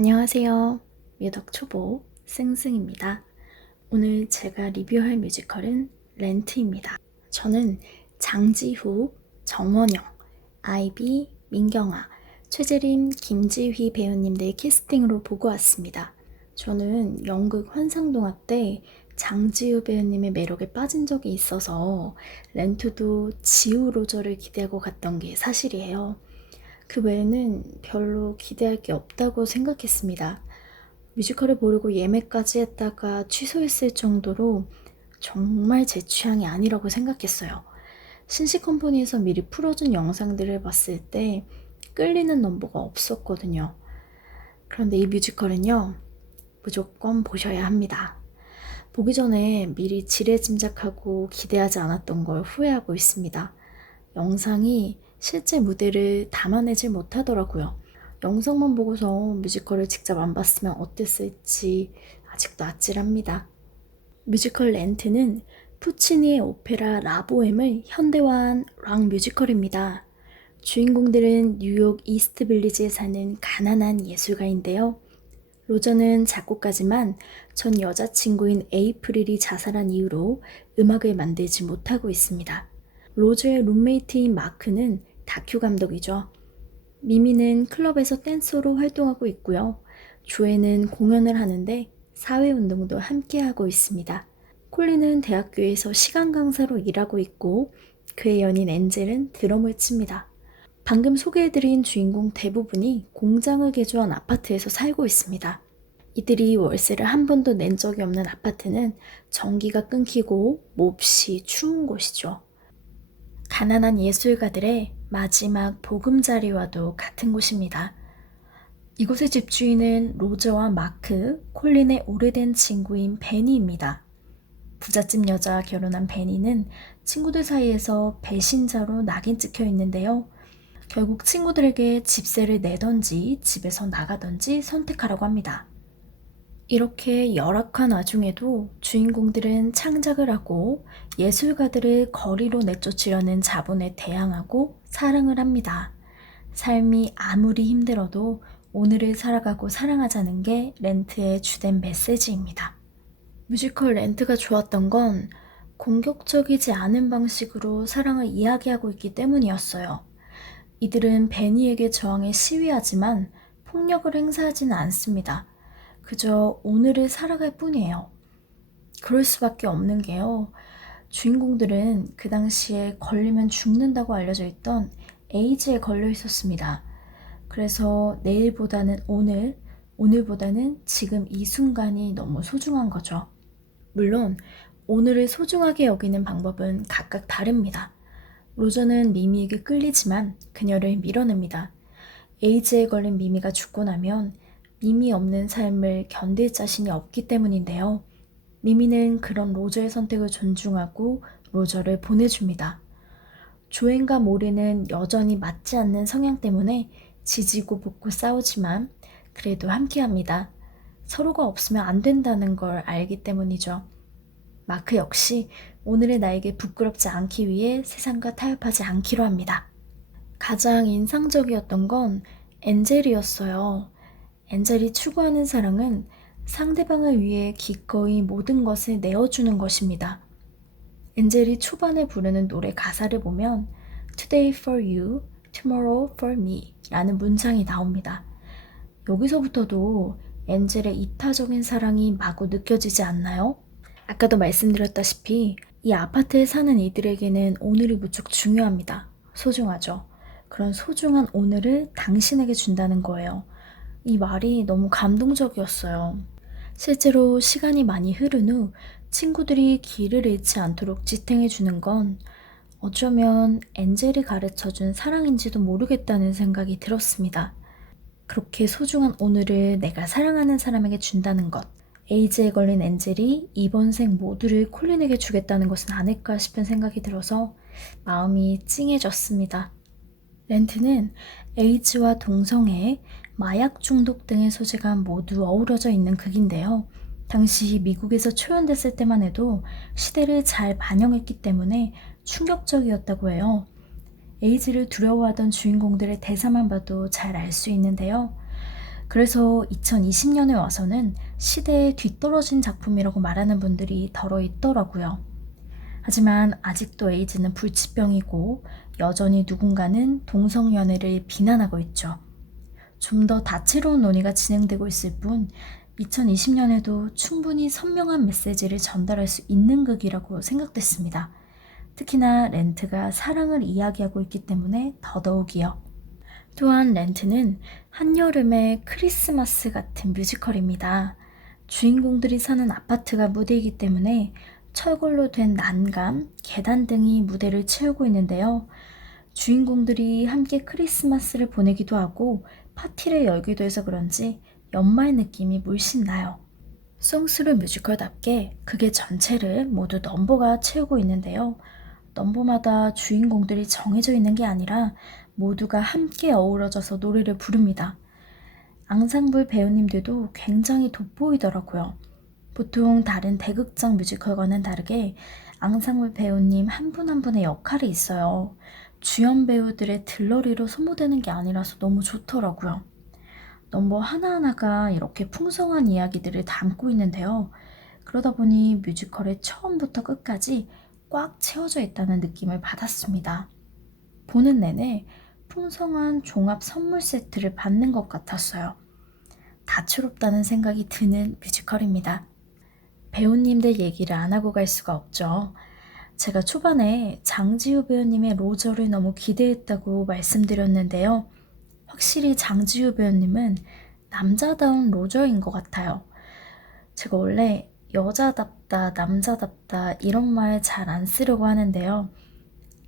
안녕하세요. 미덕 초보 승승입니다. 오늘 제가 리뷰할 뮤지컬은 렌트입니다. 저는 장지후, 정원영, 아이비, 민경아, 최재림, 김지휘 배우님들 캐스팅으로 보고 왔습니다. 저는 연극 환상동화 때 장지후 배우님의 매력에 빠진 적이 있어서 렌트도 지우 로저를 기대하고 갔던 게 사실이에요. 그 외에는 별로 기대할 게 없다고 생각했습니다. 뮤지컬을 보려고 예매까지 했다가 취소했을 정도로 정말 제 취향이 아니라고 생각했어요. 신시컴퍼니에서 미리 풀어준 영상들을 봤을 때 끌리는 넘버가 없었거든요. 그런데 이 뮤지컬은요, 무조건 보셔야 합니다. 보기 전에 미리 지레짐작하고 기대하지 않았던 걸 후회하고 있습니다. 영상이 실제 무대를 담아내질 못하더라고요. 영상만 보고서 뮤지컬을 직접 안 봤으면 어땠을지 아직도 아찔합니다. 뮤지컬 렌트는 푸치니의 오페라 라보엠을 현대화한 락 뮤지컬입니다. 주인공들은 뉴욕 이스트 빌리지에 사는 가난한 예술가인데요. 로저는 작곡가지만 전 여자친구인 에이프릴이 자살한 이후로 음악을 만들지 못하고 있습니다. 로저의 룸메이트인 마크는 다큐 감독이죠. 미미는 클럽에서 댄서로 활동하고 있고요. 조에는 공연을 하는데 사회운동도 함께하고 있습니다. 콜린은 대학교에서 시간 강사로 일하고 있고 그의 연인 엔젤은 드럼을 칩니다. 방금 소개해드린 주인공 대부분이 공장을 개조한 아파트에서 살고 있습니다. 이들이 월세를 한 번도 낸 적이 없는 아파트는 전기가 끊기고 몹시 추운 곳이죠. 가난한 예술가들의 마지막 보금자리와도 같은 곳입니다. 이곳의 집주인은 로저와 마크, 콜린의 오래된 친구인 베니입니다. 부잣집 여자와 결혼한 베니는 친구들 사이에서 배신자로 낙인 찍혀 있는데요. 결국 친구들에게 집세를 내던지 집에서 나가던지 선택하라고 합니다. 이렇게 열악한 와중에도 주인공들은 창작을 하고 예술가들을 거리로 내쫓으려는 자본에 대항하고 사랑을 합니다. 삶이 아무리 힘들어도 오늘을 살아가고 사랑하자는 게 렌트의 주된 메시지입니다. 뮤지컬 렌트가 좋았던 건 공격적이지 않은 방식으로 사랑을 이야기하고 있기 때문이었어요. 이들은 베니에게 저항해 시위하지만 폭력을 행사하지는 않습니다. 그저 오늘을 살아갈 뿐이에요. 그럴 수밖에 없는 게요. 주인공들은 그 당시에 걸리면 죽는다고 알려져 있던 에이즈에 걸려 있었습니다. 그래서 내일보다는 오늘, 오늘보다는 지금 이 순간이 너무 소중한 거죠. 물론 오늘을 소중하게 여기는 방법은 각각 다릅니다. 로저는 미미에게 끌리지만 그녀를 밀어냅니다. 에이즈에 걸린 미미가 죽고 나면 미미 없는 삶을 견딜 자신이 없기 때문인데요. 미미는 그런 로저의 선택을 존중하고 로저를 보내줍니다. 조앤과 모리는 여전히 맞지 않는 성향 때문에 지지고 볶고 싸우지만 그래도 함께합니다. 서로가 없으면 안 된다는 걸 알기 때문이죠. 마크 역시 오늘의 나에게 부끄럽지 않기 위해 세상과 타협하지 않기로 합니다. 가장 인상적이었던 건 엔젤이었어요. 엔젤이 추구하는 사랑은 상대방을 위해 기꺼이 모든 것을 내어주는 것입니다. 엔젤이 초반에 부르는 노래 가사를 보면 Today for you, tomorrow for me 라는 문장이 나옵니다. 여기서부터도 엔젤의 이타적인 사랑이 마구 느껴지지 않나요? 아까도 말씀드렸다시피 이 아파트에 사는 이들에게는 오늘이 무척 중요합니다. 소중하죠. 그런 소중한 오늘을 당신에게 준다는 거예요. 이 말이 너무 감동적이었어요. 실제로 시간이 많이 흐른 후 친구들이 길을 잃지 않도록 지탱해 주는 건 어쩌면 엔젤이 가르쳐준 사랑인지도 모르겠다는 생각이 들었습니다. 그렇게 소중한 오늘을 내가 사랑하는 사람에게 준다는 것. 에이즈에 걸린 엔젤이 이번 생 모두를 콜린에게 주겠다는 것은 아닐까 싶은 생각이 들어서 마음이 찡해졌습니다. 렌트는 에이즈와 동성애, 마약 중독 등의 소재가 모두 어우러져 있는 극인데요. 당시 미국에서 초연됐을 때만 해도 시대를 잘 반영했기 때문에 충격적이었다고 해요. 에이즈를 두려워하던 주인공들의 대사만 봐도 잘 알 수 있는데요. 그래서 2020년에 와서는 시대에 뒤떨어진 작품이라고 말하는 분들이 더러 있더라고요. 하지만 아직도 에이즈는 불치병이고 여전히 누군가는 동성연애를 비난하고 있죠. 좀 더 다채로운 논의가 진행되고 있을 뿐 2020년에도 충분히 선명한 메시지를 전달할 수 있는 극이라고 생각됐습니다. 특히나 렌트가 사랑을 이야기하고 있기 때문에 더더욱이요. 또한 렌트는 한여름의 크리스마스 같은 뮤지컬입니다. 주인공들이 사는 아파트가 무대이기 때문에 철골로 된 난간, 계단 등이 무대를 채우고 있는데요. 주인공들이 함께 크리스마스를 보내기도 하고 파티를 열기도 해서 그런지 연말 느낌이 물씬 나요. 송스루 뮤지컬답게 극의 전체를 모두 넘버가 채우고 있는데요. 넘버마다 주인공들이 정해져 있는 게 아니라 모두가 함께 어우러져서 노래를 부릅니다. 앙상블 배우님들도 굉장히 돋보이더라고요. 보통 다른 대극장 뮤지컬과는 다르게 앙상블 배우님 한 분 한 분의 역할이 있어요. 주연 배우들의 들러리로 소모되는 게 아니라서 너무 좋더라고요. 넘버 하나하나가 이렇게 풍성한 이야기들을 담고 있는데요. 그러다 보니 뮤지컬의 처음부터 끝까지 꽉 채워져 있다는 느낌을 받았습니다. 보는 내내 풍성한 종합 선물 세트를 받는 것 같았어요. 다채롭다는 생각이 드는 뮤지컬입니다. 배우님들 얘기를 안 하고 갈 수가 없죠. 제가 초반에 장지우 배우님의 로저를 너무 기대했다고 말씀드렸는데요. 확실히 장지우 배우님은 남자다운 로저인 것 같아요. 제가 원래 여자답다, 남자답다 이런 말 잘 안 쓰려고 하는데요.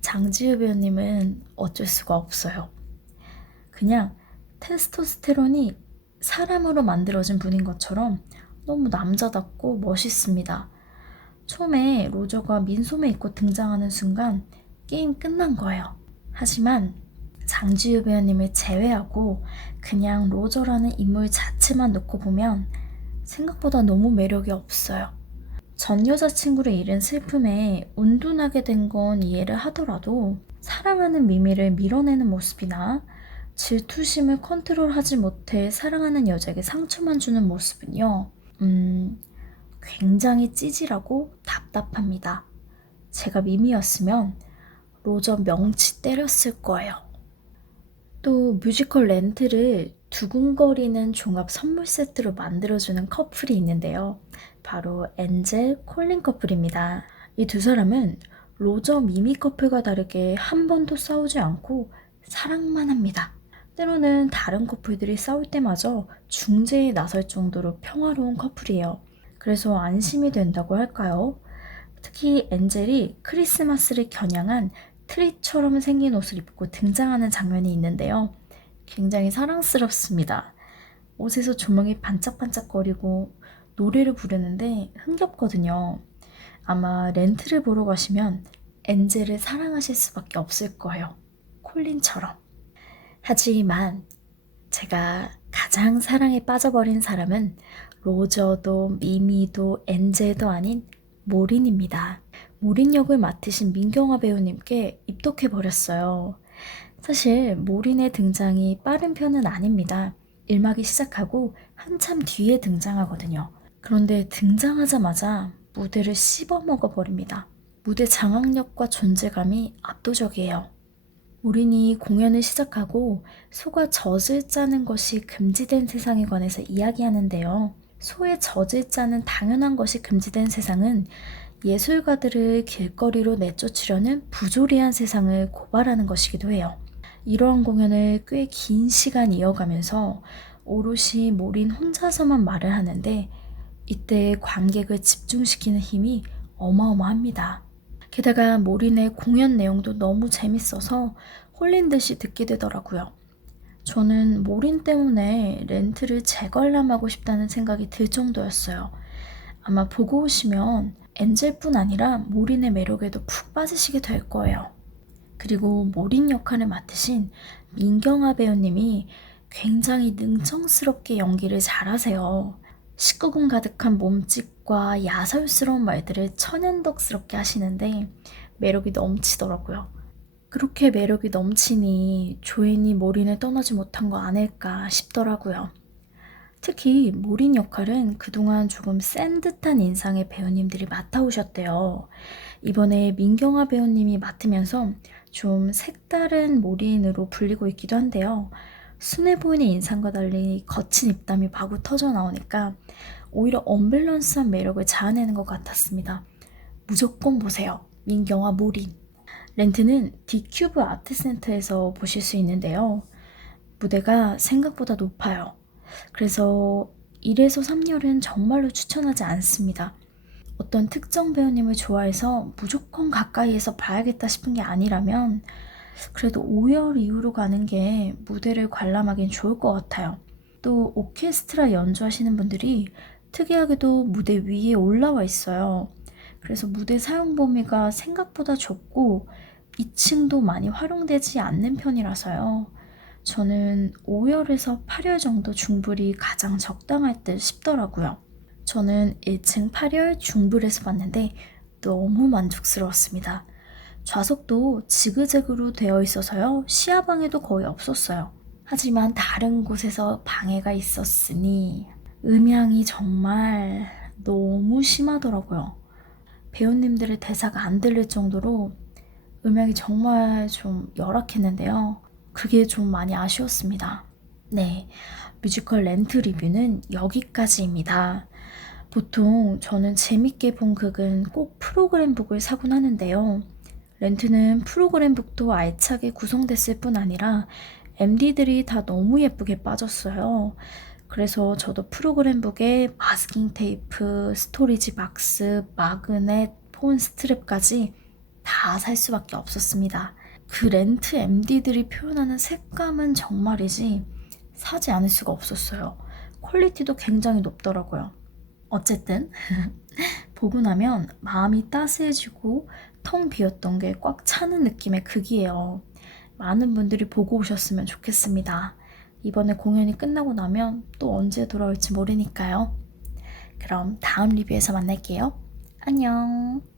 장지우 배우님은 어쩔 수가 없어요. 그냥 테스토스테론이 사람으로 만들어진 분인 것처럼 너무 남자답고 멋있습니다. 처음에 로저가 민소매 입고 등장하는 순간 게임 끝난 거예요. 하지만 장지우 배우님을 제외하고 그냥 로저라는 인물 자체만 놓고 보면 생각보다 너무 매력이 없어요. 전 여자친구를 잃은 슬픔에 운둔하게 된 건 이해를 하더라도 사랑하는 미미를 밀어내는 모습이나 질투심을 컨트롤하지 못해 사랑하는 여자에게 상처만 주는 모습은요. 굉장히 찌질하고 답답합니다. 제가 미미였으면 로저 명치 때렸을 거예요. 또 뮤지컬 렌트를 두근거리는 종합 선물 세트로 만들어주는 커플이 있는데요. 바로 엔젤, 콜린 커플입니다. 이 두 사람은 로저, 미미 커플과 다르게 한 번도 싸우지 않고 사랑만 합니다. 때로는 다른 커플들이 싸울 때마저 중재에 나설 정도로 평화로운 커플이에요. 그래서 안심이 된다고 할까요? 특히 엔젤이 크리스마스를 겨냥한 트리처럼 생긴 옷을 입고 등장하는 장면이 있는데요. 굉장히 사랑스럽습니다. 옷에서 조명이 반짝반짝거리고 노래를 부르는데 흥겹거든요. 아마 렌트를 보러 가시면 엔젤을 사랑하실 수밖에 없을 거예요. 콜린처럼. 하지만 제가 가장 사랑에 빠져버린 사람은 로저도 미미도 엔젤도 아닌 모린입니다. 모린 역을 맡으신 민경화 배우님께 입덕해버렸어요. 사실 모린의 등장이 빠른 편은 아닙니다. 1막이 시작하고 한참 뒤에 등장하거든요. 그런데 등장하자마자 무대를 씹어먹어버립니다. 무대 장악력과 존재감이 압도적이에요. 모린이 공연을 시작하고 소가 젖을 짜는 것이 금지된 세상에 관해서 이야기하는데요. 소의 젖을 짜는 당연한 것이 금지된 세상은 예술가들을 길거리로 내쫓으려는 부조리한 세상을 고발하는 것이기도 해요. 이러한 공연을 꽤 긴 시간 이어가면서 오롯이 모린 혼자서만 말을 하는데 이때 관객을 집중시키는 힘이 어마어마합니다. 게다가 모린의 공연 내용도 너무 재밌어서 홀린 듯이 듣게 되더라고요. 저는 모린 때문에 렌트를 재관람하고 싶다는 생각이 들 정도였어요. 아마 보고 오시면 엔젤뿐 아니라 모린의 매력에도 푹 빠지시게 될 거예요. 그리고 모린 역할을 맡으신 민경아 배우님이 굉장히 능청스럽게 연기를 잘하세요. 19금 가득한 몸짓과 야설스러운 말들을 천연덕스럽게 하시는데 매력이 넘치더라고요. 그렇게 매력이 넘치니 조인이 모린을 떠나지 못한 거 아닐까 싶더라고요. 특히 모린 역할은 그동안 조금 센 듯한 인상의 배우님들이 맡아오셨대요. 이번에 민경화 배우님이 맡으면서 좀 색다른 모린으로 불리고 있기도 한데요. 순해 보이는 인상과 달리 거친 입담이 마구 터져 나오니까 오히려 언밸런스한 매력을 자아내는 것 같았습니다. 무조건 보세요. 민경화 모린. 렌트는 디큐브 아트센터에서 보실 수 있는데요. 무대가 생각보다 높아요. 그래서 1에서 3열은 정말로 추천하지 않습니다. 어떤 특정 배우님을 좋아해서 무조건 가까이에서 봐야겠다 싶은 게 아니라면 그래도 5열 이후로 가는 게 무대를 관람하기엔 좋을 것 같아요. 또 오케스트라 연주하시는 분들이 특이하게도 무대 위에 올라와 있어요. 그래서 무대 사용 범위가 생각보다 좁고 2층도 많이 활용되지 않는 편이라서요. 저는 5열에서 8열 정도 중불이 가장 적당할 듯 싶더라고요. 저는 1층 8열 중불에서 봤는데 너무 만족스러웠습니다. 좌석도 지그재그로 되어 있어서요. 시야방해도 거의 없었어요. 하지만 다른 곳에서 방해가 있었으니 음향이 정말 너무 심하더라고요. 배우님들의 대사가 안 들릴 정도로 음향이 정말 좀 열악했는데요. 그게 좀 많이 아쉬웠습니다. 네, 뮤지컬 렌트 리뷰는 여기까지입니다. 보통 저는 재밌게 본 극은 꼭 프로그램북을 사곤 하는데요. 렌트는 프로그램북도 알차게 구성됐을 뿐 아니라 MD들이 다 너무 예쁘게 빠졌어요. 그래서 저도 프로그램북에 마스킹 테이프, 스토리지 박스, 마그넷, 폰 스트랩까지 다 살 수밖에 없었습니다. 그 렌트 MD들이 표현하는 색감은 정말이지 사지 않을 수가 없었어요. 퀄리티도 굉장히 높더라고요. 어쨌든 보고 나면 마음이 따스해지고 텅 비었던 게 꽉 차는 느낌의 극이에요. 많은 분들이 보고 오셨으면 좋겠습니다. 이번에 공연이 끝나고 나면 또 언제 돌아올지 모르니까요. 그럼 다음 리뷰에서 만날게요. 안녕.